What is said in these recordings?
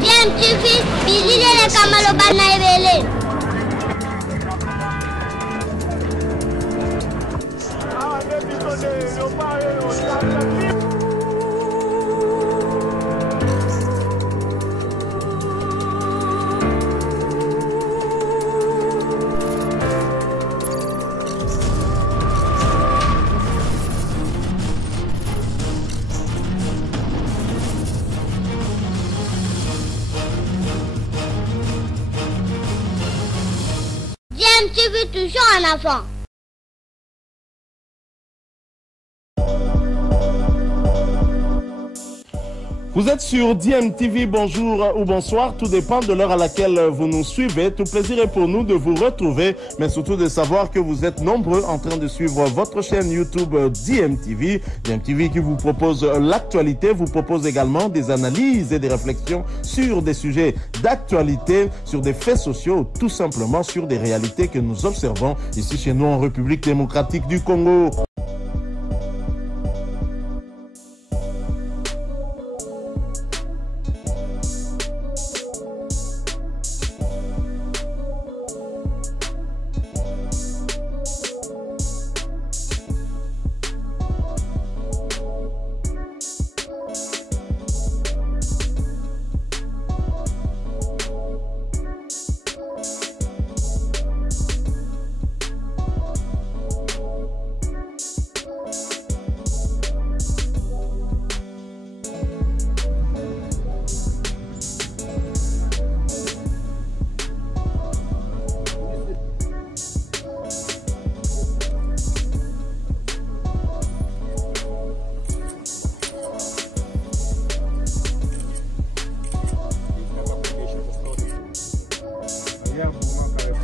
DMTV, bilile kamalo bana ebele. DMTV toujours en avant. Vous êtes sur DMTV, bonjour ou bonsoir, tout dépend de l'heure à laquelle vous nous suivez. Tout plaisir est pour nous de vous retrouver, mais surtout de savoir que vous êtes nombreux en train de suivre votre chaîne YouTube DMTV. DMTV qui vous propose l'actualité, vous propose également des analyses et des réflexions sur des sujets d'actualité, sur des faits sociaux, tout simplement sur des réalités que nous observons ici chez nous en République démocratique du Congo.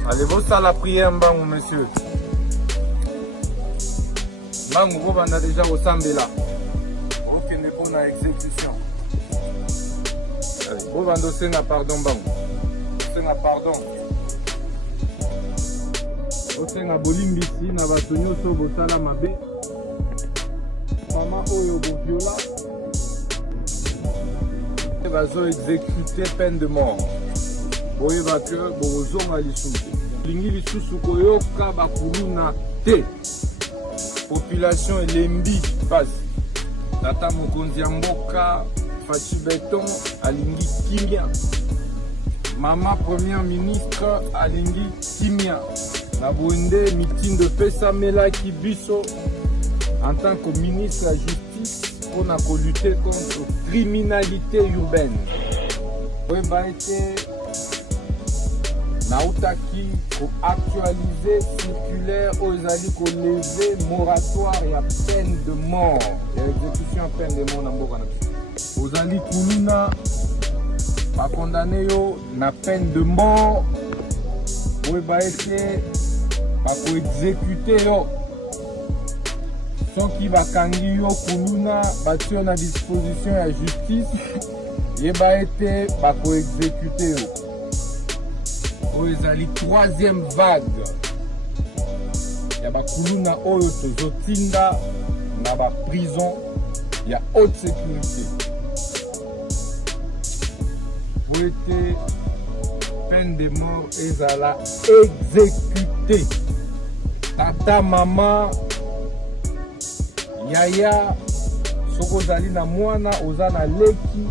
Allez-vous à la prière, Mbangou, monsieur. Mbangou, vous avez déjà au Sambela. Vous qui n'est pas dans l'exécution. Vous avez aussi un pardon, Mbangou. Vous avez un pardon. Vous avez un bolimbisi, vous avez un so botala mabe. Maman, oyo bo viola. Vous avez exécuté peine de mort. Vous avez exécuté. Lingi lisusu koyoka bakuluna te. Population elembi passe. Tata mokonzi ya mboka Fachi Beton alingi kimia. Mama première ministre alingi kimia. Na bonde meeting de pesa mela kibiso en tant que ministre de la justice pour lutter contre la criminalité urbaine. Oui, bah été Nautaki pour actualiser circulaire aux alliés pour lever moratoire et à peine de mort. Et exécution à peine de mort dans Boka. Aux alliés Kuluna, pas condamné na peine de mort. Oui, bah été pas pour exécuter yo. Sans qui va kangi yo Kuluna, battu à disposition de la justice. Et bah été pas pour exécuter yo. Ezali troisième vague ya bakuluna oyo tozotinda na ba prison ya haute sécurité. Vous êtes peine de mort ezala exécuté. Tata mama yaya soko zali na mwana oza na leki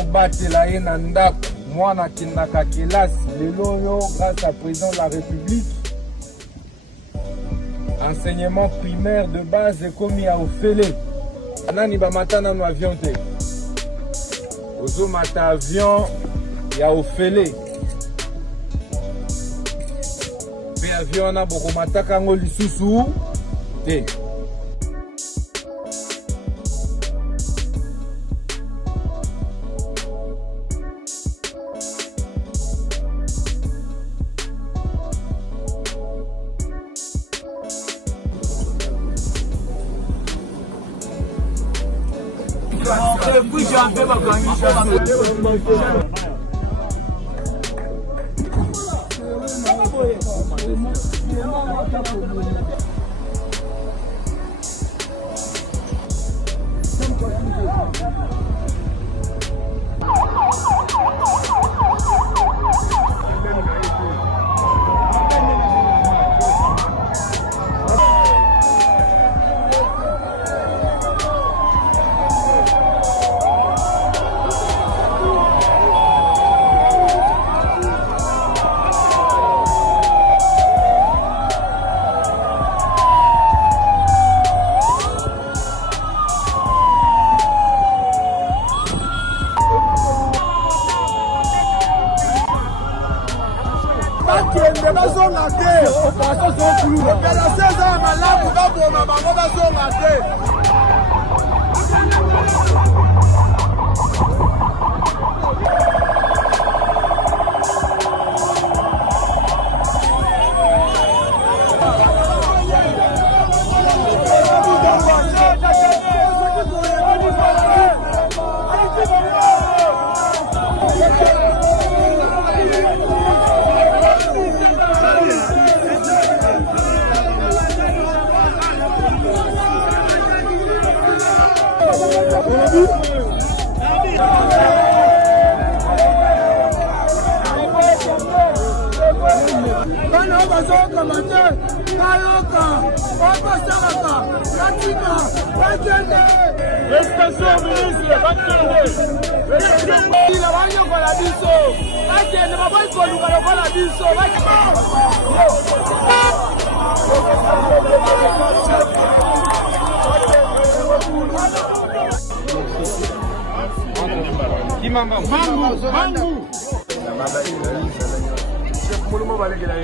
obatela ye na ndako mwana akendaka kelasi lelo yo grâce à président de la République enseignement primaire de base ekomi ya ofele anani bamata nano avion te ozomata avion ya ofele pe avion wana bokomataka yango lisusu te.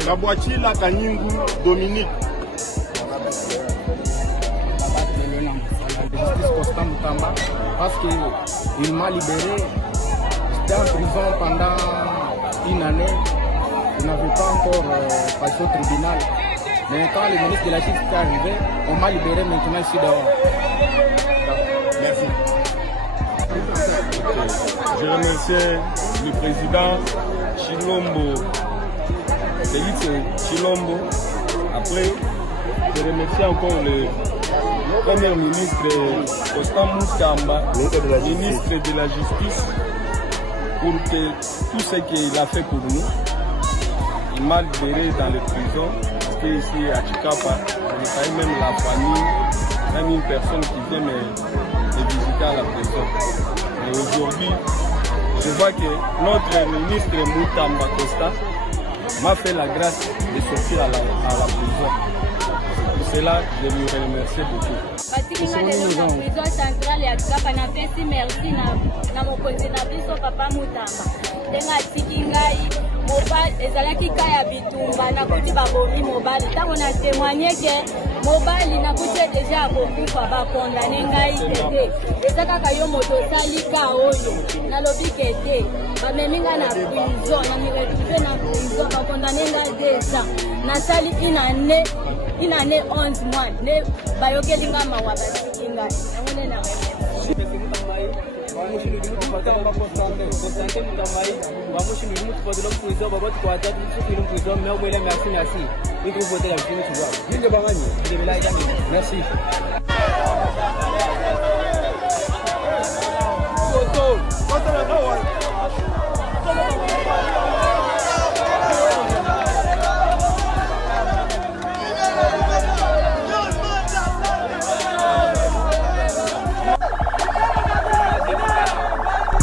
La boîtier, la Kanyingu, Dominique. La justice Constant Moutamba, parce qu'il m'a libéré. J'étais en prison pendant une année. Je n'avais pas encore passé au tribunal. Mais quand le ministre de la Justice est arrivé, on m'a libéré. Maintenant, je suis dehors. Merci. Je remercie le président Chilombo, Félix Chilombo. Après, je remercie encore le Premier ministre Constant Moutamba, ministre de la Justice, pour que tout ce qu'il a fait pour nous. Il m'a libéré dans les prisons. J'étais ici à Chikapa, je n'ai même la famille, même une personne qui vient me visiter à la prison. Et aujourd'hui, je vois que notre ministre Moutamba Costa m'a fait la grâce de sortir à la prison. Pour cela, je lui remercie beaucoup. Prison centrale ya Chikapa na pesi merci na mokonzi na biso papa Moutamba. Ndenga atiki ngai mobile ezalaki kaya bitumba nakuti babomi mobile tango na témoigner que mobile nakuti déjà kokufa bakondane ngai tete eza kaka yo moto salika oyo nalobi ke te bameminga na prison na miretrouve na prison bakondane ngai déjà nasali une année 11 mois ne bayokelinga mawa batiki ngai ngone na Merci.